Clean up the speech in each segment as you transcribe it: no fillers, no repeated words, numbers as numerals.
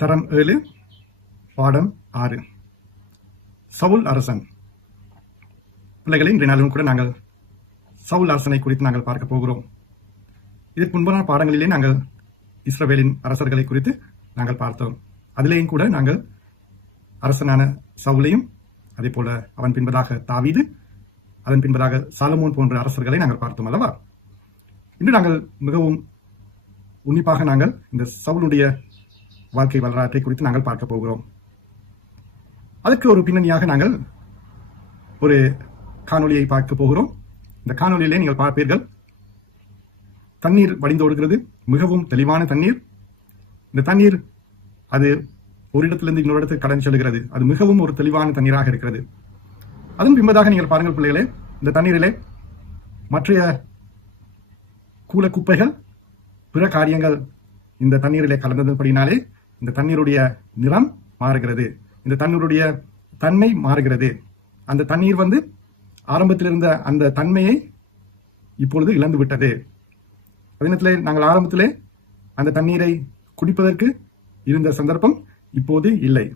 தரம் 7 பாடம் 6 சவுல் அரசன். பிள்ளைகளின் இன்றைய நாளிலும் கூட நாங்கள் சவுல் அரசனை குறித்து நாங்கள் பார்க்க போகிறோம். இதற்கு முன்பான பாடங்களிலே நாங்கள் இஸ்ரவேலின் அரசர்களை குறித்து நாங்கள் பார்த்தோம். அதிலேயும் கூட நாங்கள் அரசனான சவுலையும் அதே போல அவன் பின்பதாக தாவீது, அதன் பின்பதாக சாலமோன் போன்ற அரசர்களை நாங்கள் பார்த்தோம் அல்லவா? இன்று நாங்கள் மிகவும் உன்னிப்பாக நாங்கள் இந்த சவுலுடைய வாழ்க்கை வரலாற்றை குறித்து நாங்கள் பார்க்க போகிறோம். அதற்கு ஒரு பின்னணியாக நாங்கள் ஒரு காணொலியை பார்க்க போகிறோம். இந்த காணொலியிலே நீங்கள் பார்ப்பீர்கள், தண்ணீர் வடிந்தோடுகிறது, மிகவும் தெளிவான தண்ணீர். இந்த தண்ணீர் அது ஒரு இடத்திலிருந்து இன்னொரு இடத்துக்கு கடந்து செல்கிறது. அது மிகவும் ஒரு தெளிவான தண்ணீராக இருக்கிறது. அதன் பின்பதாக நீங்கள் பாருங்கள் பிள்ளைகளே, இந்த தண்ணீரிலே மற்ற கூல குப்பைகள், பிற காரியங்கள் இந்த தண்ணீரிலே கலந்தபடினாலே இந்த தண்ணீருடைய நிறம் மாறுகிறது, இந்த தண்ணீருடைய தன்மை மாறுகிறது. அந்த தண்ணீர் ஆரம்பத்தில் இருந்த அந்த தன்மையை இப்பொழுது இழந்து விட்டது. அதே நாங்கள் ஆரம்பத்திலே அந்த தண்ணீரை குடிப்பதற்கு இருந்த சந்தர்ப்பம் இப்போது இல்லை.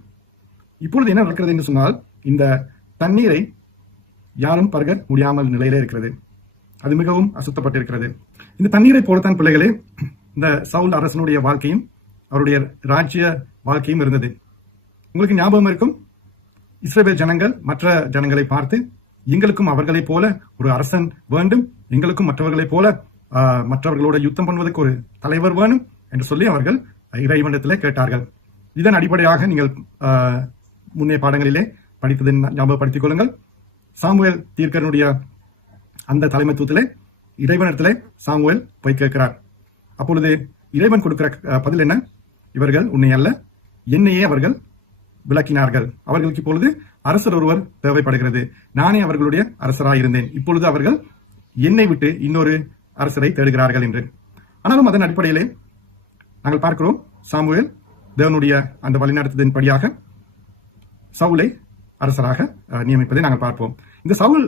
இப்பொழுது என்ன நடக்கிறது என்று சொன்னால், இந்த தண்ணீரை யாரும் பருக முடியாமல் நிலையிலே இருக்கிறது. அது மிகவும் அசுத்தப்பட்டிருக்கிறது. இந்த தண்ணீரை போலத்தான் பிள்ளைகளே இந்த சவுல் அரசனுடைய வாழ்க்கையும் அவருடைய ராஜ்ய வாழ்க்கையும் இருந்தது. உங்களுக்கு ஞாபகம் இருக்கும், இஸ்ரவேல் ஜனங்கள் மற்ற ஜனங்களை பார்த்து, எங்களுக்கும் அவர்களைப் போல ஒரு அரசன் வேண்டும், எங்களுக்கும் மற்றவர்களைப் போல மற்றவர்களோட யுத்தம் பண்ணுவதற்கு ஒரு தலைவர் வேணும் என்று சொல்லி அவர்கள் இறைவனிடத்திலே கேட்டார்கள். இதன் அடிப்படையாக நீங்கள் முன்னே பாடங்களிலே படித்ததை ஞாபகப்படுத்திக் கொள்ளுங்கள். சாமுவேல் தீர்க்கனுடைய அந்த தலைமைத்துவத்திலே இறைவனிடத்திலே சாமுவேல் போய் கேட்கிறார். அப்பொழுது இறைவன் கொடுக்கிற பதில் என்ன? இவர்கள் உன்னை அல்ல, என்னையே அவர்கள் விளக்கினார்கள். அவர்களுக்கு இப்பொழுது அரசர் ஒருவர் தேவைப்படுகிறது. நானே அவர்களுடைய அரசராயிருந்தேன், இப்பொழுது அவர்கள் என்னை விட்டு இன்னொரு அரசரை தேடுகிறார்கள் என்று. ஆனாலும் அதன் அடிப்படையிலே நாங்கள் பார்க்கிறோம், சாமுவேல் தேவனுடைய அந்த வழிநடத்ததின்படியாக சவுலை அரசராக நியமிப்பதை நாங்கள் பார்ப்போம். இந்த சவுல்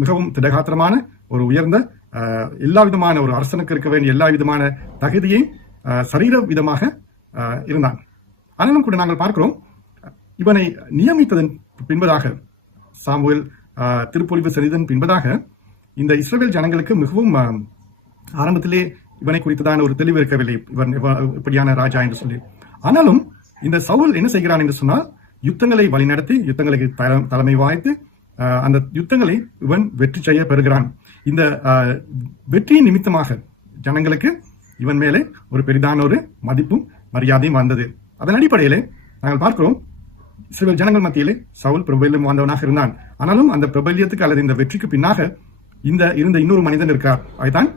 மிகவும் திடகாத்திரமான ஒரு உயர்ந்த எல்லா விதமான ஒரு அரசனுக்கு இருக்க வேண்டிய எல்லா விதமான தகுதியையும் சரீர விதமாக இருந்தான். ஆனாலும் கூட நாங்கள் பார்க்கிறோம், இவனை நியமித்ததன் பின்பதாக, சாமுவேல் திருப்பொழிவு செய்ததன் பின்பதாக இந்த இஸ்ரவேல் ஜனங்களுக்கு மிகவும் ஆரம்பத்திலே இவனை குறித்ததான ஒரு தெளிவு இருக்கவில்லை, இவன் இப்படியான ராஜா என்று சொல்லி. ஆனாலும் இந்த சவுல் என்ன செய்கிறான் என்று சொன்னால், யுத்தங்களை வழிநடத்தி, யுத்தங்களுக்கு தலைமை வாய்த்து அந்த யுத்தங்களை இவன் வெற்றி செய்ய பெறுகிறான். இந்த வெற்றியின் நிமித்தமாக ஜனங்களுக்கு இவன் மேலே ஒரு பெரிதான ஒரு மதிப்பும் மரியாதையும் வந்தது. அதன் அடிப்படையிலே நாங்கள் பார்க்கிறோம், இஸ்ரவேல் ஜனங்கள் மத்தியிலே சவுல் பிரபல்யம் வாழ்ந்தவனாக இருந்தான். ஆனாலும் அந்த பிரபல்யத்துக்கு அல்லது இந்த வெற்றிக்கு பின்னாக இருந்த இன்னொரு மனிதன் இருக்கிறார். அதுதான்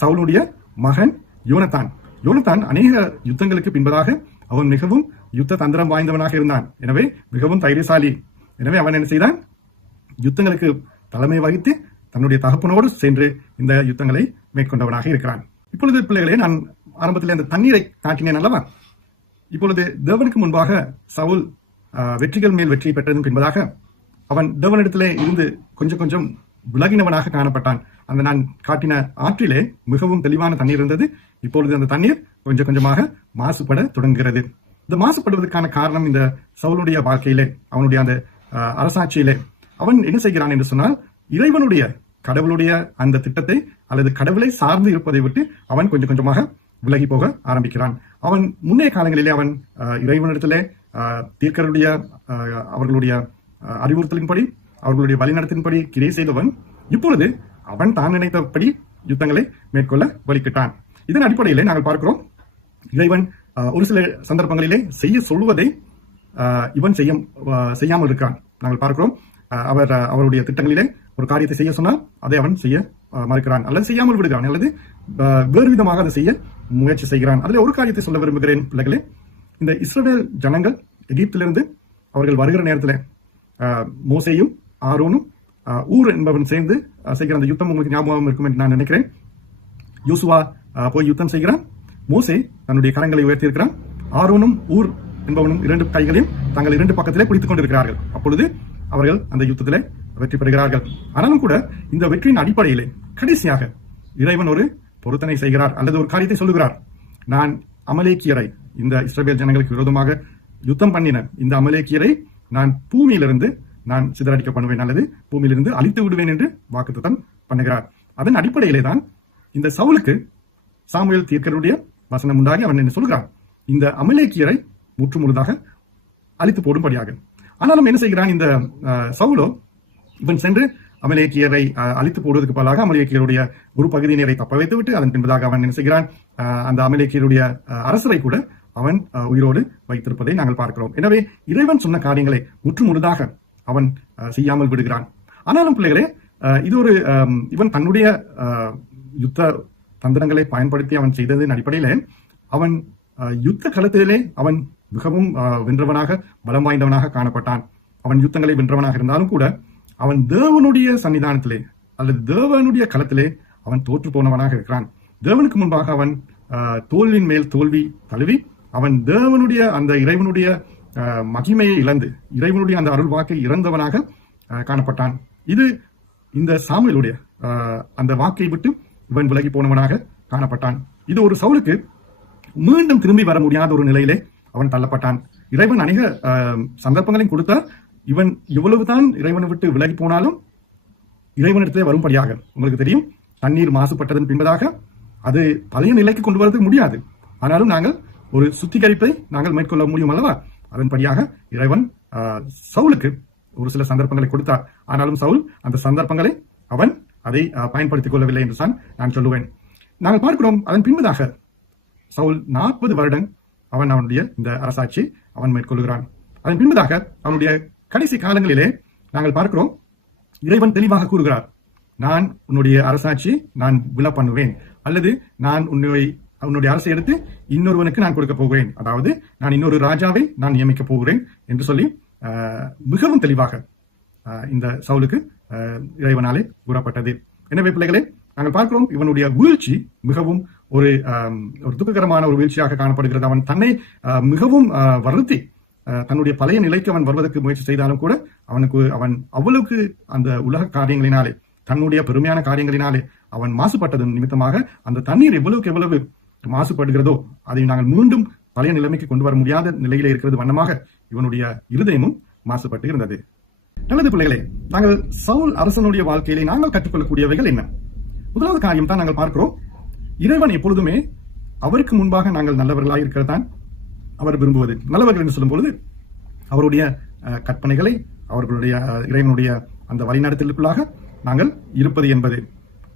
சவுலுடைய மகன் யோனத்தான். யோனத்தான் அநேக யுத்தங்களுக்கு பின்பதாக அவன் மிகவும் யுத்த தந்திரம் வாய்ந்தவனாக இருந்தான். எனவே மிகவும் தைரியசாலி. எனவே அவன் என்ன செய்தான்? யுத்தங்களுக்கு தலைமை வகித்து தன்னுடைய தகப்பனோடு சென்று இந்த யுத்தங்களை மேற்கொண்டவனாக இருக்கிறான். இப்பொழுது பிள்ளைகளே, நான் ஆரம்பத்தில் அந்த தண்ணீரை காட்டினேன் அல்லவா? இப்பொழுது தேவனுக்கு முன்பாக சவுல் வெற்றிகள் மேல் வெற்றி பெற்றதன் பின்பதாக அவன் தேவனிடத்திலே இருந்து கொஞ்சம் கொஞ்சம் விலகினவனாக காணப்பட்டான். அந்த நான் காட்டின ஆற்றிலே மிகவும் தெளிவான தண்ணீர் இருந்தது. இப்பொழுது அந்த தண்ணீர் கொஞ்சம் கொஞ்சமாக மாசுபட தொடங்குகிறது. இந்த மாசுபடுவதற்கான காரணம், இந்த சவுலுடைய வாழ்க்கையிலே, அவனுடைய அந்த அரசாட்சியிலே அவன் என்ன செய்கிறான் என்று சொன்னால், இறைவனுடைய கடவுளுடைய அந்த திட்டத்தை அல்லது கடவுளை சார்ந்து இருப்பதை விட்டு அவன் கொஞ்சம் கொஞ்சமாக விலகி போக ஆரம்பிக்கிறான். அவன் முன்னைய காலங்களிலே அவன் இறைவனிடத்திலே தீர்க்கருடைய அவர்களுடைய அறிவுறுத்தலின்படி, அவர்களுடைய வழிநடத்தின்படி கிரியை செய்தவன் இப்பொழுது அவன் தான் நினைத்தபடி யுத்தங்களை மேற்கொள்ள வலிக்கிட்டான். இதன் அடிப்படையிலே நாங்கள் பார்க்கிறோம், இறைவன் ஒரு சில சந்தர்ப்பங்களிலே செய்ய சொல்வதை இவன் செய்யாமல் இருக்கான். நாங்கள் பார்க்கிறோம், அவருடைய திட்டங்களிலே ஒரு காரியத்தை செய்ய சொன்னால் அதை அவன் செய்ய மறுக்கிறான், அல்லது செய்யாமல் விடுகிறான், அல்லது வேறு விதமாக அதை செய்ய முயற்சி செய்கிறான். அதில் ஒரு காரியத்தை சொல்ல விரும்புகிறேன் பிள்ளைகளே. இந்த இஸ்ரவேல் ஜனங்கள் எகிப்திலிருந்து அவர்கள் வருகிற நேரத்தில் மோசேயும் ஆரோனும் ஊர் என்பவன் சேர்ந்து செய்கிற அந்த யுத்தம் உங்களுக்கு ஞாபகம் இருக்கும் என்று நான் நினைக்கிறேன். யோசுவா போய் யுத்தம் செய்கிறான். மோசே தன்னுடைய கரங்களை உயர்த்தி இருக்கிறான். ஆரோனும் ஊர் என்பவனும் இரண்டு கைகளையும் தங்கள் இரண்டு பக்கத்திலே பிடித்துக் கொண்டிருக்கிறார்கள். அப்பொழுது அவர்கள் அந்த யுத்தத்திலே வெற்றி பெறுகிறார்கள். ஆனாலும் கூட இந்த வெற்றியின் அடிப்படையிலே கடைசியாக இறைவன் ஒரு பொருத்தனை செய்கிறார், அல்லது ஒரு காரியத்தை சொல்லுகிறார். நான் அமலேக்கியரை, இந்த இஸ்ரவேல் ஜனங்களுக்கு விரோதமாக யுத்தம் பண்ணின இந்த அமலேக்கியரை நான் பூமியிலிருந்து நான் சிதறடிக்க பண்ணுவேன், அல்லது பூமியிலிருந்து அழித்து விடுவேன் என்று வாக்குத்தத்தம் பண்ணுகிறார். அதன் அடிப்படையிலே தான் இந்த சவுலுக்கு சாமுவேல் தீர்க்கருடைய வசனம் உண்டாகி அவன் என்ன சொல்கிறான், இந்த அமலேக்கியரை முற்று முழுதாக அழித்து போடும்படியாக. ஆனாலும் என்ன செய்கிறான் இந்த சவுலோ, இவன் சென்று அமலேக்கியரை அழித்து போடுவதற்கு பதிலாக அமலேக்கியருடைய ஒரு பகுதியினரை தப்ப வைத்துவிட்டு அதன் பின்பதாக அவன் என்ன செய்கிறான், அந்த அமலேக்கியருடைய அரசரை கூட அவன் உயிரோடு வைத்திருப்பதை நாங்கள் பார்க்கிறோம். எனவே இறைவன் சொன்ன காரியங்களை முற்று முழுதாக அவன் செய்யாமல் விடுகிறான். ஆனாலும் பிள்ளைகளே, இது ஒரு இவன் தன்னுடைய யுத்த தந்திரங்களை பயன்படுத்தி அவன் செய்ததின் அடிப்படையிலே அவன் யுத்த களத்திலே அவன் மிகவும் வென்றவனாக பலம் வாய்ந்தவனாக காணப்பட்டான். அவன் யுத்தங்களை வென்றவனாக இருந்தாலும் கூட அவன் தேவனுடைய சன்னிதானத்திலே அல்லது தேவனுடைய களத்திலே அவன் தோற்று போனவனாக இருக்கிறான். தேவனுக்கு முன்பாக அவன் தோல்வியின் மேல் தோல்வி தழுவி அவன் தேவனுடைய அந்த இறைவனுடைய மகிமையை இழந்து இறைவனுடைய அந்த அருள் வாக்கை இறந்தவனாக காணப்பட்டான். இது இந்த சாமுவேலுடைய அந்த வாக்கை விட்டு இவன் விலகி போனவனாக காணப்பட்டான். இது ஒரு சவுலுக்கு மீண்டும் திரும்பி வர முடியாத ஒரு நிலையிலே அவன் தள்ளப்பட்டான். இறைவன் அநேக சந்தர்ப்பங்களையும் கொடுத்தார். இவன் எவ்வளவுதான் இறைவனை விட்டு விலகி போனாலும் இறைவனிடத்திலே வரும்படியாக, உங்களுக்கு தெரியும், தண்ணீர் மாசுபட்டதன் பின்பதாக அது பழைய நிலைக்கு கொண்டு வரதுக்கு முடியாது. ஆனாலும் நாங்கள் ஒரு சுத்திகரிப்பை நாங்கள் மேற்கொள்ள முடியும் அல்லவா? அதன்படியாக இறைவன் சவுலுக்கு ஒரு சில சந்தர்ப்பங்களை கொடுத்தார். ஆனாலும் சவுல் அந்த சந்தர்ப்பங்களை அவன் அதை பயன்படுத்திக் கொள்ளவில்லை என்று தான் நான் சொல்லுவேன். நாங்கள் பார்க்கிறோம், அதன் பின்பதாக சவுல் 40 வருடம் அவனுடைய இந்த அரசாட்சி அவன் மேற்கொள்கிறான். அதன் பின்பதாக அவனுடைய கடைசி காலங்களிலே நாங்கள் பார்க்கிறோம், இறைவன் தெளிவாக கூறுகிறார், நான் உன்னுடைய அரசாட்சி நான் விழ பண்ணுவேன், அல்லது நான் உன்னுடைய அரசை எடுத்து இன்னொருவனுக்கு நான் கொடுக்க போகிறேன், அதாவது நான் இன்னொரு ராஜாவை நான் நியமிக்க போகிறேன் என்று சொல்லி மிகவும் தெளிவாக இந்த சவுலுக்கு இறைவனாலே கூறப்பட்டது. எனவே பிள்ளைகளே, நாங்கள் பார்க்கிறோம் இவனுடைய வீழ்ச்சி மிகவும் ஒரு துக்ககரமான ஒரு வீழ்ச்சியாக காணப்படுகிறது. அவன் தன்னை மிகவும் வருத்தி தன்னுடைய பழைய நிலைக்கு அவன் வருவதற்கு முயற்சி செய்தாலும் கூட அவன் அவ்வளவுக்கு அந்த உலக காரியங்களினாலே தன்னுடைய பெருமையான காரியங்களினாலே அவன் மாசுபட்டதன் நிமித்தமாக அந்த தண்ணீர் எவ்வளவுக்கு எவ்வளவு மாசுபடுகிறதோ அதை நாங்கள் மீண்டும் பழைய நிலைமைக்கு கொண்டு வர முடியாத நிலையிலே இருக்கிறது வண்ணமாக இவனுடைய இருதயமும் மாசுபட்டு இருந்தது. நல்லது பிள்ளைகளே, நாங்கள் சவுல் அரசனுடைய வாழ்க்கையிலே நாங்கள் கற்றுக்கொள்ளக்கூடியவைகள் என்ன? முதலாவது காரியம் தான் நாங்கள் பார்க்கிறோம், இறைவன் எப்பொழுதுமே அவருக்கு முன்பாக நாங்கள் நல்லவர்களாக இருக்கிறதான் அவர் விரும்புவது. நல்லவர்கள் என்று சொல்லும் பொழுது அவருடைய கற்பனைகளை அவர்களுடைய இறைவனுடைய அந்த வழிநடத்தலுக்குள்ளாக நாங்கள் இருப்பது என்பது.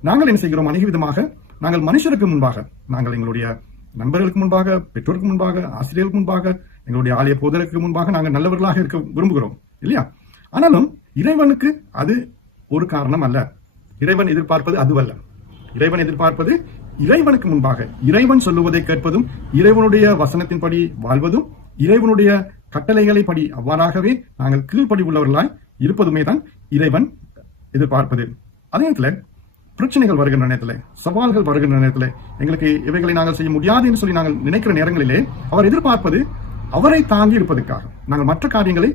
நாங்கள் என்ன செய்கிறோம், அநேக விதமாக நாங்கள் மனுஷருக்கு முன்பாக, நாங்கள் எங்களுடைய நண்பர்களுக்கு முன்பாக, பெற்றோருக்கு முன்பாக, ஆசிரியர்களுக்கு முன்பாக, எங்களுடைய ஆலய போதருக்கு முன்பாக நாங்கள் நல்லவர்களாக இருக்க விரும்புகிறோம் இல்லையா? ஆனாலும் இறைவனுக்கு அது ஒரு காரணம் அல்ல. இறைவன் எதிர்பார்ப்பது அதுவல்ல. இறைவன் எதிர்பார்ப்பது இறைவனுக்கு முன்பாக இறைவன் சொல்லுவதை கேட்பதும், இறைவனுடைய வசனத்தின்படி வாழ்வதும், இறைவனுடைய கட்டளைகளை படி அவ்வாறாகவே நாங்கள் கீழ்ப்படி உள்ளவர்களாய் இருப்பதுமே தான் இறைவன் எதிர்பார்ப்பது. அதே நேரத்தில் பிரச்சனைகள் வருகின்ற நேரத்தில், சவால்கள் வருகின்ற நேரத்தில், எங்களுக்கு இவைகளை நாங்கள் செய்ய முடியாது என்று சொல்லி நாங்கள் நினைக்கிற நேரங்களிலே அவர் எதிர்பார்ப்பது அவரை தாங்கி இருப்பதற்காக. நாங்கள் மற்ற காரியங்களை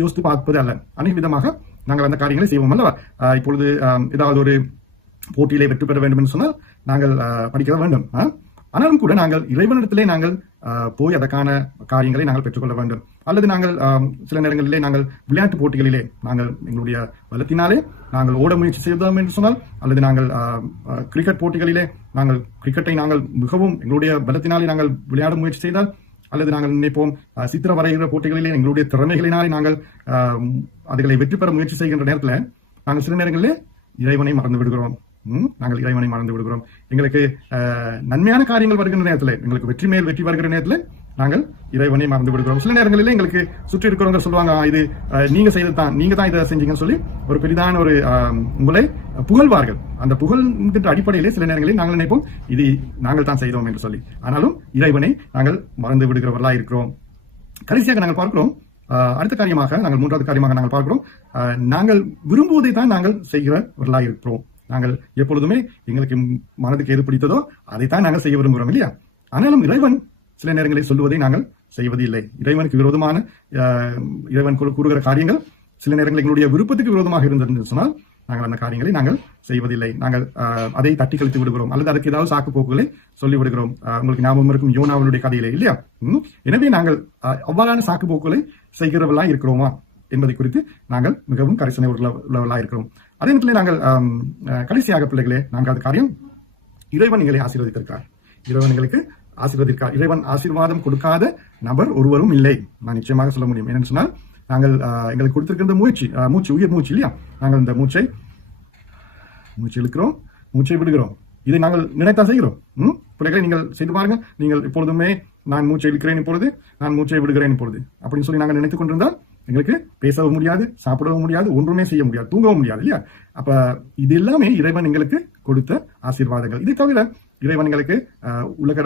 யோசித்து பார்ப்பது அல்ல. அநேக விதமாக நாங்கள் அந்த காரியங்களை செய்வோம் அல்லவா? இப்பொழுது ஏதாவது ஒரு போட்டியிலே வெற்றி பெற வேண்டும் என்று சொன்னால் நாங்கள் படிக்க வேண்டும். ஆனாலும் கூட நாங்கள் இறைவனிடத்திலே நாங்கள் போய் அதற்கான காரியங்களை நாங்கள் பெற்றுக்கொள்ள வேண்டும். அல்லது நாங்கள் சில நேரங்களிலே நாங்கள் விளையாட்டு போட்டிகளிலே நாங்கள் எங்களுடைய பலத்தினாலே நாங்கள் ஓட முயற்சி செய்தோம் என்று சொன்னால், அல்லது நாங்கள் கிரிக்கெட் போட்டிகளிலே நாங்கள் கிரிக்கெட்டை நாங்கள் மிகவும் எங்களுடைய பலத்தினாலே நாங்கள் விளையாட முயற்சி செய்தால், அல்லது நாங்கள் நினைப்போம் சித்திர வரைகிற போட்டிகளிலே எங்களுடைய திறமைகளினாலே நாங்கள் அதுகளை வெற்றி பெற முயற்சி செய்கின்ற நேரத்தில் நாங்கள் சில நேரங்களிலே இறைவனை மறந்து விடுகிறோம். நாங்கள் இறைவனை மறந்து விடுகிறோம். எங்களுக்கு நன்மையான காரியங்கள் வருகின்ற நேரத்தில், எங்களுக்கு வெற்றி மேல் வெற்றி வருகிற நேரத்தில் நாங்கள் இறைவனை மறந்து விடுகிறோம். சில நேரங்களில் எங்களுக்கு சுற்றி இருக்கிறவங்க சொல்லுவாங்க, இது நீங்க செய்தது தான், நீங்க தான் இதை செஞ்சீங்கன்னு சொல்லி ஒரு பெரிதான ஒரு உங்களை புகழ்வார்கள். அந்த புகழ்கின்ற அடிப்படையிலே சில நேரங்களில் நாங்கள் நினைப்போம் இது நாங்கள் தான் செய்தோம் என்று சொல்லி. ஆனாலும் இறைவனை நாங்கள் மறந்து விடுகிறவர்களா இருக்கிறோம். கடைசியாக நாங்கள் பார்க்கிறோம், அடுத்த காரியமாக நாங்கள் மூன்றாவது காரியமாக நாங்கள் பார்க்கிறோம், நாங்கள் விரும்புவதை தான் நாங்கள் செய்கிறவர்களா இருக்கிறோம். நாங்கள் எப்பொழுதுமே எங்களுக்கு மனதுக்கு எது பிடித்ததோ அதைத்தான் நாங்கள் செய்ய விரும்புகிறோம் இல்லையா? ஆனாலும் இறைவன் சில நேரங்களில் சொல்லுவதை நாங்கள் செய்வது இல்லை. இறைவனுக்கு விரோதமான இறைவன் கூறுகிற காரியங்கள் சில நேரங்களில் எங்களுடைய விருப்பத்துக்கு விரோதமாக இருந்தது சொன்னால் நாங்கள் அந்த காரியங்களை நாங்கள் செய்வதில்லை. நாங்கள் அதை தட்டி கழித்து விடுகிறோம் அல்லது அதுக்கு ஏதாவது சாக்கு போக்குகளை சொல்லி விடுகிறோம். உங்களுக்கு ஞாபகம் இருக்கும் யோனாவுடைய கதையிலே இல்லையா? எனவே நாங்கள் அவ்வாறான சாக்கு போக்குகளை செய்கிறவர்களா இருக்கிறோமா என்பதை குறித்து நாங்கள் மிகவும் கரிசனை உள்ளவர்களா இருக்கிறோம். அதே நேரத்தில் நாங்கள் கடைசியாக பிள்ளைகளே 4வது காரியம், இறைவன் எங்களை ஆசீர்வதித்திருக்கிறார். இறைவன் எங்களுக்கு ஆசீர்வதிக்கிறார். இறைவன் ஆசீர்வாதம் கொடுக்காத நபர் ஒருவரும் இல்லை, நான் நிச்சயமாக சொல்ல முடியும். என்னன்னு சொன்னால் நாங்கள் எங்களுக்கு கொடுத்திருக்கிற மூச்சு உயிர் மூச்சு இல்லையா? நாங்கள் இந்த மூச்சை இழுக்கிறோம், மூச்சை விடுகிறோம். இதை நாங்கள் நினைத்தா செய்கிறோம். பிள்ளைகளை நீங்கள் செய்து பாருங்க. நீங்கள் இப்பொழுதுமே நான் மூச்சை இழுக்கிறேன் இப்பொழுது, நான் மூச்சை விடுகிறேன் இப்பொழுது அப்படின்னு சொல்லி நாங்கள் நினைத்துக் கொண்டிருந்தால் எங்களுக்கு பேசவும் முடியாது, சாப்பிடவும் முடியாது, ஒன்றுமே செய்ய முடியாது, தூங்கவும் முடியாது இல்லையா? அப்ப இது எல்லாமே இறைவன் எங்களுக்கு கொடுத்த ஆசீர்வாதங்கள். இதை தவிர இறைவன் எங்களுக்கு உலக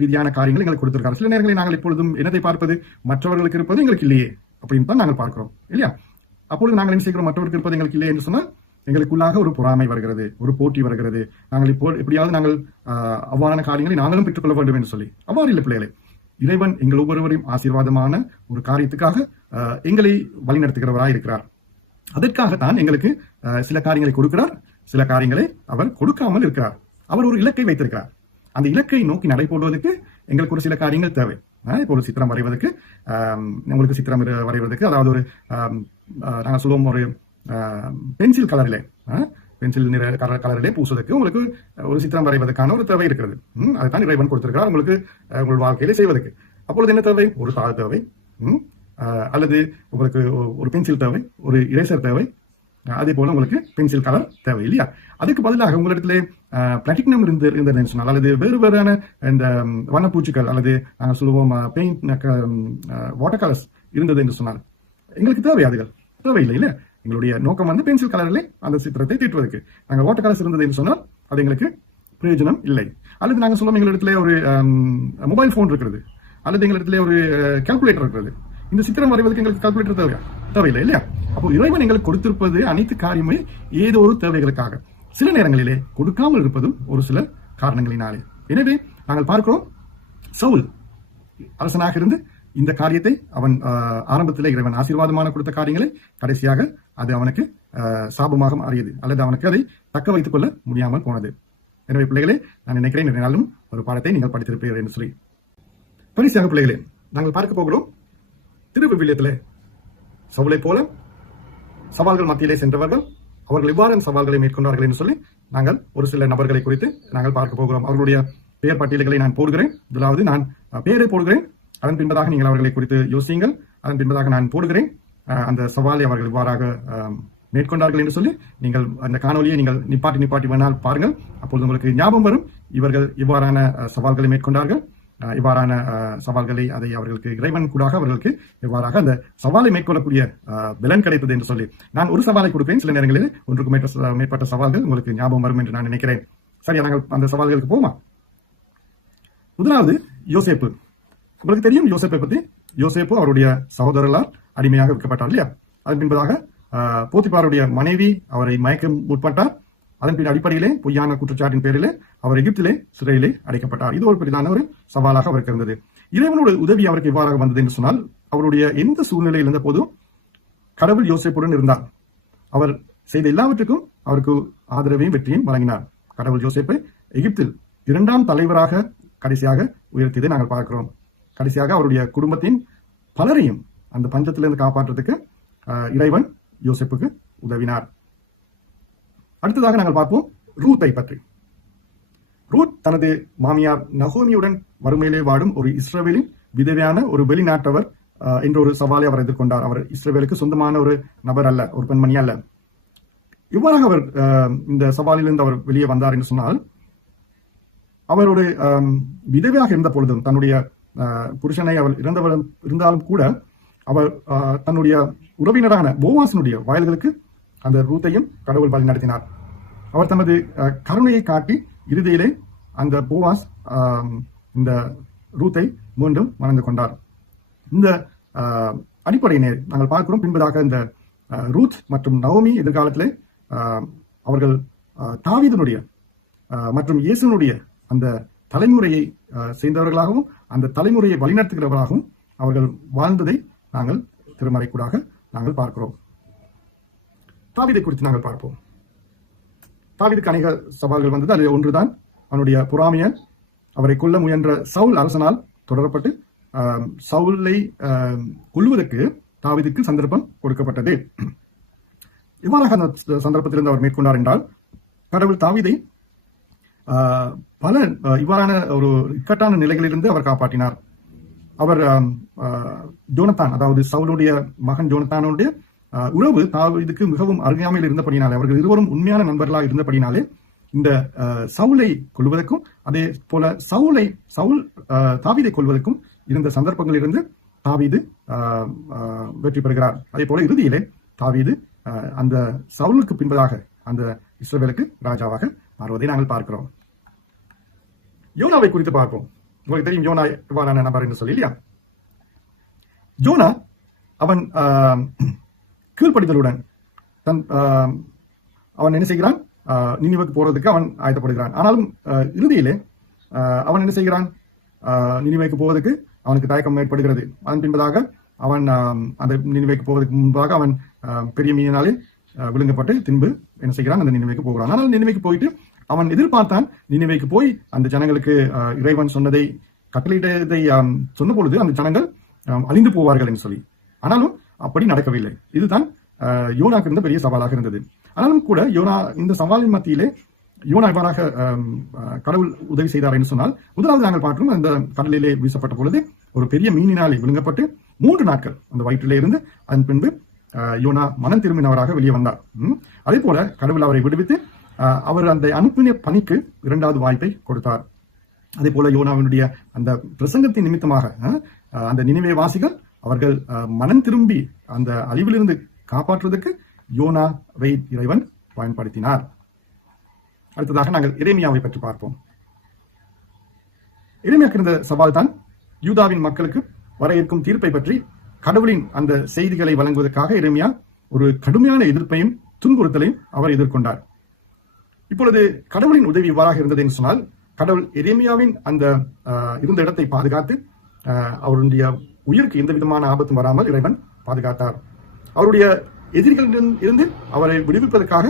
ரீதியான காரியங்கள் எங்களுக்கு கொடுத்திருக்காரு. சில நேரங்களில் நாங்கள் எப்பொழுதும் என்னதை பார்ப்பது, மற்றவர்களுக்கு இருப்பது எங்களுக்கு இல்லையே அப்படின்னு தான் நாங்கள் பார்க்கிறோம் இல்லையா? அப்பொழுது நாங்கள் என்ன செய்கிறோம்? மற்றவர்களுக்கு இருப்பது எங்களுக்கு இல்லையே என்று சொன்னால் எங்களுக்குள்ளாக ஒரு பொறாமை வருகிறது, ஒரு போட்டி வருகிறது. நாங்கள் இப்போ எப்படியாவது நாங்கள் அவ்வாறான காரியங்களை நாங்களும் பெற்றுக்கொள்ள வேண்டும் என்று சொல்லி. அவ்வாறு இல்லை பிள்ளைகளே. இறைவன் எங்கள் ஒவ்வொருவரையும் ஆசீர்வாதமான ஒரு காரியத்துக்காக எங்களை வழிநடத்துகிறவராய் இருக்கிறார். அதற்காகத்தான் எங்களுக்கு சில காரியங்களை கொடுக்கிறார், சில காரியங்களை அவர் கொடுக்காமல் இருக்கிறார். அவர் ஒரு இலக்கை வைத்திருக்கிறார். அந்த இலக்கை நோக்கி நடைபோடுவதற்கு எங்களுக்கு ஒரு சில காரியங்கள் தேவை. இப்போ ஒரு சித்திரம் வரைவதற்கு, உங்களுக்கு சித்திரம் வரைவதற்கு, அதாவது ஒரு நாங்கள் சொல்லுவோம் ஒரு பென்சில் கலரிலே, பென்சில் நிற கலரிலே பூசுவதற்கு உங்களுக்கு ஒரு சித்திரம் வரைவதற்கான ஒரு தேவை இருக்கிறது. அதுதான் இறைவன் கொடுத்திருக்கிறார் உங்களுக்கு உங்கள் வாழ்க்கையிலே செய்வதற்கு. அப்பொழுது என்ன தேவை? ஒரு தாள் தேவை, அல்லது உங்களுக்கு ஒரு பென்சில் தேவை, ஒரு இரேசர் தேவை, அதே போல உங்களுக்கு பென்சில் கலர் தேவை இல்லையா? அதுக்கு பதிலாக உங்களிடத்துல பிளாட்டினம் இருந்ததுன்னு சொன்னால், அல்லது வேறு வேறான இந்த வண்ணப்பூச்சிகள் அல்லது நாங்கள் சொல்லுவோம் பெயிண்ட் வாட்டர் கலர்ஸ் இருந்தது என்று சொன்னால் எங்களுக்கு தேவையாதுகள் தேவையில்லை இல்லையா? எங்களுடைய நோக்கம் வந்து பென்சில் கலரிலே அந்த சித்திரத்தை தீட்டுவதற்கு. நாங்கள் வாட்டர் கலர்ஸ் இருந்தது என்று சொன்னால் அது எங்களுக்கு பிரயோஜனம் இல்லை. அல்லது நாங்கள் சொல்லுவோம் எங்களிடத்துல ஒரு மொபைல் போன் இருக்கிறது, அல்லது எங்களிடத்துல ஒரு கால்குலேட்டர் இருக்கிறது. இந்த சித்திரம் வரைவதற்கு எங்களுக்கு கால்குலேட்டர் தேவையில்லை இல்லையா? அப்போ இறைவன் எங்களுக்கு கொடுத்திருப்பது அனைத்து காரியமே ஏதோ ஒரு தேவைகளுக்காக, சில நேரங்களிலே கொடுக்காமல் இருப்பதும் ஒரு சில காரணங்களினாலே. எனவே நாங்கள் பார்க்கிறோம், சவுல் அரசனாக இருந்து இந்த காரியத்தை அவன் ஆரம்பத்தில் இறைவன் ஆசீர்வாதமான கொடுத்த காரியங்களை கடைசியாக அது அவனுக்கு சாபமாக மாறியது, அல்லது அவனுக்கு அதை தக்க வைத்துக் கொள்ள முடியாமல் போனது. எனவே பிள்ளைகளே, நான் நினைக்கிறேன் என்னாலும் ஒரு பாடத்தை நீங்கள் படித்திருப்பீர்கள் என்று சொல்லி. கடைசியாக பிள்ளைகளே, நாங்கள் பார்க்க போகிறோம் திருவிவிலியத்திலே சவுலை போல சவால்கள் மத்தியிலே சென்றவர்கள் அவர்கள் எவ்வாறு சவால்களை மேற்கொண்டார்கள் என்று சொல்லி நாங்கள் ஒரு சில நபர்களை குறித்து நாங்கள் பார்க்க போகிறோம். அவர்களுடைய பெயர் பட்டியல்களை நான் போடுகிறேன். முதலாவது நான் பெயரை போடுகிறேன், அதன் பின்பதாக நீங்கள் அவர்களை குறித்து யோசியுங்கள். அதன் பின்பதாக நான் போடுகிறேன் அந்த சவாலை அவர்கள் இவ்வாறாக மேற்கொண்டார்கள் என்று சொல்லி நீங்கள் அந்த காணொலியை நீங்கள் நிப்பாட்டி வேணால் பாருங்கள். அப்பொழுது உங்களுக்கு ஞாபகம் வரும், இவர்கள் இவ்வாறான சவால்களை மேற்கொண்டார்கள், இவ்வாறான சவால்களை அதை அவர்களுக்கு இறைவன் கூடாக அவர்களுக்கு இவ்வாறாக அந்த சவாலை மேற்கொள்ளக்கூடிய பலன் கிடைத்தது என்று சொல்லி நான் ஒரு சவாலை கொடுப்பேன். சில நேரங்களில் ஒன்றுக்கு மேற்பட்ட சவால்கள் உங்களுக்கு ஞாபகம் வரும் என்று நான் நினைக்கிறேன். சரியா? நாங்கள் அந்த சவால்களுக்கு போமா. முதலாவது யோசேப்பு. உங்களுக்கு தெரியும் யோசேப்பை பத்தி. யோசேப்பு அவருடைய சகோதரர்களால் அடிமையாக விற்கப்பட்டார் இல்லையா? அதன் பின்பதாக போத்திபாருடைய மனைவி அவரை மயக்க முற்பட்டார். அதன் பின் அடிப்படையிலே பொய்யான குற்றச்சாட்டின் பேரிலே அவர் எகிப்திலே சிறையிலே அடைக்கப்பட்டார். இது ஒரு பெரிதான ஒரு சவாலாக அவருக்கு இருந்தது. இறைவனுடைய உதவி அவருக்கு இவ்வாறாக வந்தது என்று சொன்னால், அவருடைய எந்த சூழ்நிலையில் இருந்த போதும் கடவுள் யோசேப்புடன் இருந்தார். அவர் செய்த எல்லாவற்றுக்கும் அவருக்கு ஆதரவையும் வெற்றியும் வழங்கினார். கடவுள் யோசேப்பை எகிப்தில் 2ஆம் தலைவராக கடைசியாக உயர்த்தியதை நாங்கள் பார்க்கிறோம். கடைசியாக அவருடைய குடும்பத்தின் பலரையும் அந்த பஞ்சத்திலிருந்து காப்பாற்றுவதற்கு இறைவன் யோசேப்புக்கு உதவினார். அடுத்ததாக நாங்கள் பார்ப்போம் ரூத்தை பற்றி. ரூத் தனது மாமியார் நகோமியுடன் வறுமையிலே வாடும் ஒரு இஸ்ரவேலின் விதவையான ஒரு வெளிநாட்டவர் என்ற ஒரு சவாலை அவர் எதிர்கொண்டார். அவர் இஸ்ரவேலுக்கு சொந்தமான ஒரு நபர் அல்ல, ஒரு பெண்மணி அல்ல. இவ்வாறாக அவர் இந்த சவாலிலிருந்து அவர் வெளியே வந்தார் என்று சொன்னால், அவர் ஒரு விதவையாக இருந்த பொழுதும் தன்னுடைய புருஷனை அவர் இருந்தாலும் கூட அவர் தன்னுடைய உறவினரான போவாசனுடைய வயல்களுக்கு அந்த ரூத்தையும் கடவுள் வழி நடத்தினார். அவர் தனது கருணையை காட்டி இறுதியிலே அந்த போவாஸ் இந்த ரூத்தை மீண்டும் மணந்து கொண்டார். இந்த அடிப்படையினை நாங்கள் பார்க்கிறோம். பின்பதாக இந்த ரூத் மற்றும் நவோமி எதிர்காலத்திலே அவர்கள் தாவீதினுடைய மற்றும் இயேசுனுடைய அந்த தலைமுறையை சேர்ந்தவர்களாகவும் அந்த தலைமுறையை வழிநடத்துகிறவர்களாகவும் அவர்கள் வாழ்ந்ததை நாங்கள் திருமறைக்கூடாக நாங்கள் பார்க்கிறோம். தாவீதை குறித்து நாங்கள் பார்ப்போம். தாவீதுக்கு அநேக சவால்கள் வந்தது. அது ஒன்றுதான் அவனுடைய பொறாமைய அவரை கொல்ல முயன்ற சவுல் அரசனால் தொடரப்பட்டு சவுலை கொல்லுவதற்கு தாவீதுக்கு சந்தர்ப்பம் கொடுக்கப்பட்டது. இவ்வாறாக அந்த சந்தர்ப்பத்திலிருந்து அவர் மேற்கொண்டார் என்றால் கடவுள் தாவீதை பல இவ்வாறான ஒரு இக்கட்டான நிலைகளிலிருந்து அவர் காப்பாற்றினார். அவர் ஜோனத்தான், அதாவது சவுலுடைய மகன் ஜோனத்தானுடைய உறவு தாவீதுக்கு மிகவும் அருகாமையில் இருந்தபடினாலே, அவர்கள் இருவரும் உண்மையான நண்பர்களாக இருந்தபடினாலே இந்த சவுலை கொள்வதற்கும் அதே போல சவுல் தாவீதை கொள்வதற்கும் இருந்த சந்தர்ப்பங்களிலிருந்து தாவீது வெற்றி பெறுகிறார். அதே போல இறுதியிலே தாவீது அந்த சவுலுக்கு பின்பதாக அந்த இஸ்ரவேலுக்கு ராஜாவாக மாறுவதை நாங்கள் பார்க்கிறோம். யோனாவை குறித்து பார்ப்போம். உங்களுக்கு தெரியும் யோனா எவ்வாறான நபர் என்று சொல்லி இல்லையா? யோனா அவன் கீழ்ப்படிதலுடன் அவன் என்ன செய்கிறான்? நினிவேக்கு போறதுக்கு அவன் ஆயத்தப்படுகிறான். ஆனாலும் இறுதியிலே அவன் என்ன செய்கிறான்? நினிவேக்கு போவதற்கு அவனுக்கு தயக்கம் ஏற்படுகிறது. அதன் பின்பதாக அவன் அந்த நினிவேக்கு போவதற்கு முன்பாக அவன் பெரிய மீனினாலே விழுங்கப்பட்டு பின்பு என்ன செய்கிறான்? அந்த நினிவேக்கு போகிறான். ஆனால் நினிவேக்கு போயிட்டு அவன் எதிர்பார்த்தான், நினிவேக்கு போய் அந்த ஜனங்களுக்கு இறைவன் சொன்னதை கட்டளையிட்டதை சொன்ன பொழுது அந்த ஜனங்கள் அழிந்து போவார்கள் என்று சொல்லி. ஆனாலும் அப்படி நடக்கவில்லை. இதுதான் யோனாக்கு இருந்த பெரிய சவாலாக இருந்தது. ஆனாலும் கூட யோனா இந்த சவாலின் மத்தியிலே யோனா இவ்வாறாக கடவுள் உதவி செய்தார் என்று சொன்னால், முதலாவது நாங்கள் பார்க்கிறோம், அந்த கடலிலே வீசப்பட்ட பொழுது ஒரு பெரிய மீனினாலே விழுங்கப்பட்டு 3 நாட்கள் அந்த வயிற்றிலே இருந்து அதன் பின்பு யோனா மனம் திரும்பினவராக வெளியே வந்தார். அதே போல கடவுள் அவரை விடுவித்து அவர் அந்த அனுப்பின பணிக்கு 2வது வாய்ப்பை கொடுத்தார். அதே போல யோனாவினுடைய அந்த பிரசங்கத்தின் நிமித்தமாக அந்த நினிவே வாசிகள் அவர்கள் மனம் திரும்பி அந்த அழிவிலிருந்து காப்பாற்றுவதற்கு யோனாவை இறைவன் பயன்படுத்தினார். அடுத்ததாக நாங்கள் எரேமியாவை பற்றி பார்ப்போம். எரேமியாவுக்கு இருந்த சவால் தான் யூதாவின் மக்களுக்கு வர இருக்கும் தீர்ப்பை பற்றி கடவுளின் அந்த செய்திகளை வழங்குவதற்காக எரேமியா ஒரு கடுமையான எதிர்ப்பையும் துன்புறுத்தலையும் அவர் எதிர்கொண்டார். இப்பொழுது கடவுளின் உதவி இவ்வாறாக இருந்தது என்று சொன்னால், கடவுள் எரேமியாவின் அந்த இருந்த இடத்தை பாதுகாத்து அவருடைய உயிருக்கு எந்த விதமான ஆபத்தும் வராமல் இறைவன் பாதுகாத்தார். அவருடைய எதிரிகளிடம் இருந்து அவரை விடுவிப்பதற்காக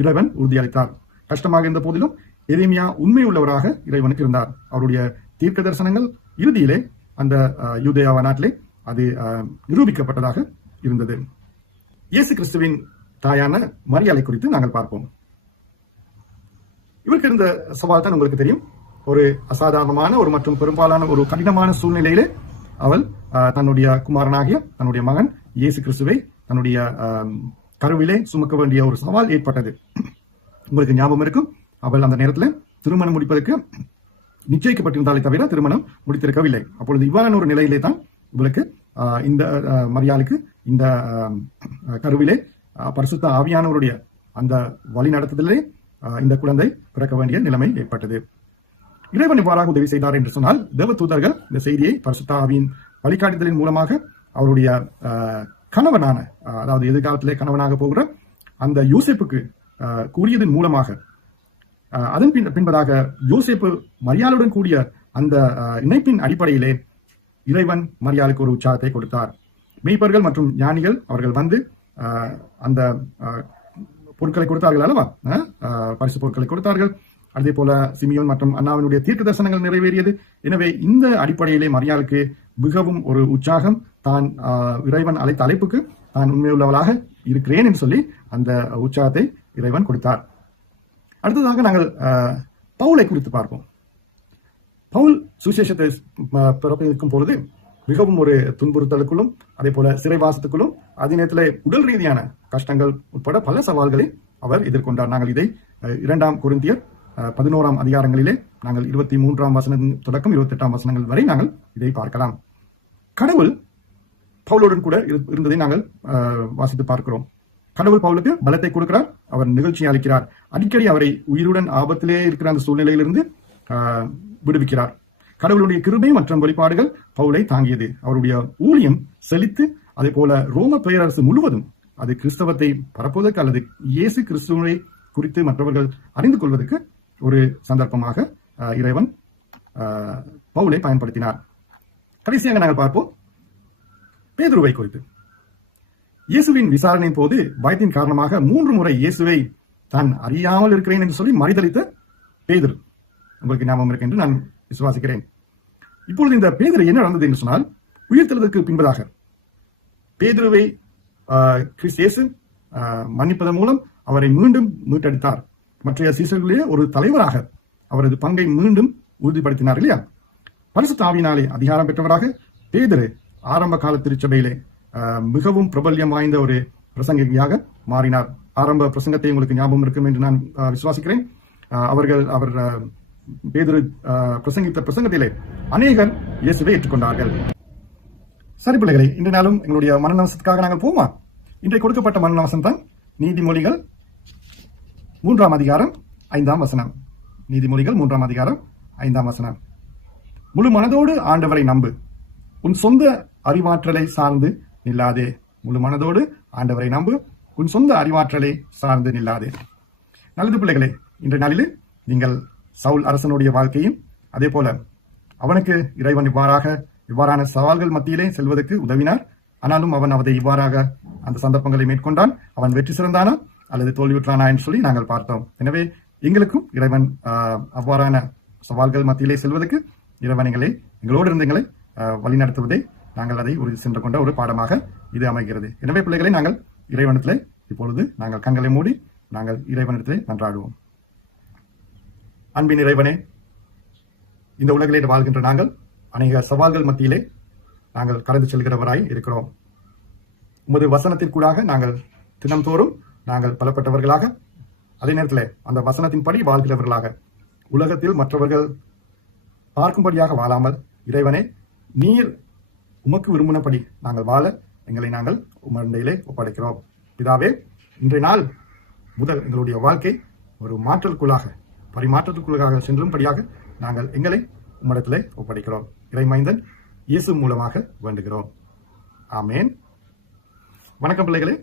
இறைவன் உறுதியளித்தார். கஷ்டமாக இருந்த போதிலும் எரேமியா உண்மை உள்ளவராக இறைவனுக்கு இருந்தார். அவருடைய தீர்க்க தரிசனங்கள் இறுதியிலே அந்த யூதேயா நாட்டிலே அது நிரூபிக்கப்பட்டதாக இருந்தது. இயேசு கிறிஸ்துவின் தாயான மரியாதை குறித்து நாங்கள் பார்ப்போம். இவருக்கு இருந்த சவால் தான் உங்களுக்கு தெரியும். ஒரு அசாதாரணமான ஒரு மற்றும் பெரும்பாலான ஒரு கடினமான சூழ்நிலையிலே அவள் தன்னுடைய குமாரனாகிய தன்னுடைய மகன் இயேசு கிறிஸ்துவை தன்னுடைய கருவிலே சுமக்க வேண்டிய ஒரு சவால் ஏற்பட்டது. உங்களுக்கு ஞாபகம் இருக்கும், அவள் அந்த நேரத்தில் திருமணம் முடிப்பதற்கு நிச்சயிக்கப்பட்டிருந்தாலே தவிர திருமணம் முடித்திருக்கவில்லை. அப்பொழுது இவ்வாறான ஒரு நிலையிலே தான் இவளுக்கு இந்த மரியாளுக்கு இந்த கருவிலே பரிசுத்த ஆவியானவருடைய அந்த வழி நடத்துதலே இந்த குழந்தை பிறக்க வேண்டிய நிலைமை ஏற்பட்டது. இறைவன் இவ்வாறாக உதவி செய்தார் என்று சொன்னால், தேவ தூதர்கள் இந்த செய்தியை பரிசுத்த ஆவியின் வழிகாட்டுதலின் மூலமாக அவருடைய கணவனான, அதாவது எதிர்காலத்திலே கணவனாக போகிற அந்த யோசேப்புக்கு கூறியதன் மூலமாக அதன் பின்பதாக யோசேப்பு மரியாளுடன் கூடிய அந்த இணைப்பின் அடிப்படையிலே இறைவன் மரியாளுக்கு ஒரு உற்சாகத்தை கொடுத்தார். மெய்ப்பர்கள் மற்றும் ஞானிகள் அவர்கள் வந்து அந்த பொருட்களை கொடுத்தார்கள் அல்லவா, பரிசு பொருட்களை கொடுத்தார்கள். அதே போல சிமியோன் மற்றும் அண்ணாவினுடைய தீர்க்க தரிசனங்கள் நிறைவேறியது. எனவே இந்த அடிப்படையிலே மரியாளுக்கு மிகவும் ஒரு உற்சாகம், தான் இறைவன் அழைத்த அழைப்புக்கு தான் உண்மையுள்ளவளாக இருக்கிறேன் என்று சொல்லி அந்த உற்சாகத்தை இறைவன் கொடுத்தார். அடுத்ததாக நாங்கள் பவுலை குறித்து பார்ப்போம். பவுல் சுவிசேஷத்தை பிறப்பிக்கும் பொழுது மிகவும் ஒரு துன்புறுத்தலுக்குள்ளும் அதே போல சிறைவாசத்துக்குள்ளும் அதே நேரத்தில் உடல் ரீதியான கஷ்டங்கள் உட்பட பல சவால்களை அவர் எதிர்கொண்டார். நாங்கள் இதை 2 கொரிந்தியர் 11 அதிகாரங்களிலே நாங்கள் 23 வசனம் தொடக்கம் 28 வசனங்கள் வரை நாங்கள் இதை பார்க்கலாம். கடவுள் பவுலுடன் கூட இருந்ததை நாங்கள் வாசித்து பார்க்கிறோம். கடவுள் பவுலுக்கு பலத்தை கொடுக்கிறார், அவர் நிகழ்ச்சியை அளிக்கிறார், அடிக்கடி அவரை உயிருடன் ஆபத்திலே இருக்கிற அந்த சூழ்நிலையிலிருந்து விடுவிக்கிறார். கடவுளுடைய கிருபை மற்றும் வெளிப்பாடுகள் பவுலை தாங்கியது. அவருடைய ஊழியம் செழித்து, அதே போல ரோம பேரரசு முழுவதும் அது கிறிஸ்தவத்தை பரப்புவதற்கு அல்லது இயேசு கிறிஸ்துவை குறித்து மற்றவர்கள் அறிந்து கொள்வதற்கு ஒரு சந்தர்ப்பமாக இறைவன் பவுலை பயன்படுத்தினார். கடைசியாக நாங்கள் பார்ப்போம் பேதுருவை குறித்து. இயேசுவின் விசாரணையின் போது பயத்தின் காரணமாக 3 முறை இயேசுவை தான் அறியாமல் இருக்கிறேன் என்று சொல்லி மறுதளித்த பேதுரு. உங்களுக்கு ஞாபகம் இருக்கு என்று நான் விசுவாசிக்கிறேன். இப்பொழுது இந்த பேதுரு என்ன நடந்தது என்று சொன்னால், உயிர்த்தெழுதலுக்கு பின்பதாக பேதுருவை கிறிஸ்து இயேசு மன்னிப்பதன் மூலம் அவரை மீண்டும் மீட்டெடுத்தார். மற்ற சீசர்களிலே ஒரு தலைவராக அவரது பங்கை மீண்டும் உறுதிப்படுத்தினார் இல்லையா? பரிசுத்த ஆவியினாலே அதிகாரம் பெற்றவராக பேதுரு ஆரம்ப கால திருச்சபையிலே மிகவும் பிரபல்யம் வாய்ந்த ஒரு பிரசங்கியாக மாறினார். ஆரம்ப பிரசங்கத்தை உங்களுக்கு ஞாபகம் இருக்கும் என்று நான் விசுவாசிக்கிறேன். அவர் பேதுரு பிரசங்கித்த பிரசங்கத்திலே அநேகர் இயேசுவை ஏற்றுக்கொண்டார்கள். சரி பிள்ளைகளை, இன்றைய நாளும் எங்களுடைய மனநவசத்துக்காக நாங்கள் போவோமா? இன்றைக்கு கொடுக்கப்பட்ட மனநவசம் தான் நீதிமொழிகள் 3ஆம் அதிகாரம் 5ஆம் வசனம். நீதிமொழிகள் 3ஆம் அதிகாரம் 5ஆம் வசனம். முழு மனதோடு ஆண்டவரை நம்பு, உன் சொந்த அறிவாற்றலை சார்ந்து நில்லாதே. முழு மனதோடு ஆண்டவரை நம்பு, உன் சொந்த அறிவாற்றலை சார்ந்து நில்லாதே. நல்லது பிள்ளைகளே, இன்றைய நாளில் நீங்கள் சவுல் அரசனுடைய வாழ்க்கையும் அதே போல அவனுக்கு இறைவன் இவ்வாறான சவால்கள் மத்தியிலே செல்வதற்கு உதவினார். ஆனாலும் அவன் அதை இவ்வாறாக அந்த சந்தர்ப்பங்களை மேற்கொண்டான். அவன் வெற்றி சிறந்தானா அல்லது தோல்வியுற்றானா என்று சொல்லி நாங்கள் பார்த்தோம். எனவே எங்களுக்கும் இறைவன் அவ்வாறான சவால்கள் மத்தியிலே செல்வதற்கு இறைவன் எங்களோடு இருந்து எங்களை வழிநடத்துவதை நாங்கள் அதை உறுதி சென்று கொண்ட ஒரு பாடமாக இது அமைகிறது. எனவே பிள்ளைகளை, நாங்கள் இறைவனத்திலே இப்பொழுது நாங்கள் கண்களை மூடி நாங்கள் இறைவனத்திலே நன்றாடுவோம். அன்பின் இறைவனே, இந்த உலகிலே வாழ்கின்ற நாங்கள் அநேக சவால்கள் மத்தியிலே நாங்கள் கடந்து செல்கிறவராய் இருக்கிறோம். உமது வசனத்திற்கூடாக நாங்கள் தினம்தோறும் நாங்கள் பலப்பட்டவர்களாக, அதே நேரத்தில் அந்த வசனத்தின்படி வாழ்கிறவர்களாக, உலகத்தில் மற்றவர்கள் பார்க்கும்படியாக வாழாமல் இறைவனே நீர் உமக்கு விரும்பினபடி நாங்கள் வாழ நாங்கள் உமண்டையிலே ஒப்படைக்கிறோம். பிதாவே, இன்றைய நாள் முதல் எங்களுடைய வாழ்க்கை ஒரு பரிமாற்றத்துக்குள்ளாக சென்றும்படியாக நாங்கள் எங்களை உம்மிடத்திலே ஒப்படைக்கிறோம். இறைமைந்தன் இயேசு மூலமாக வேண்டுகிறோம். ஆமேன். வணக்கம் பிள்ளைகளே.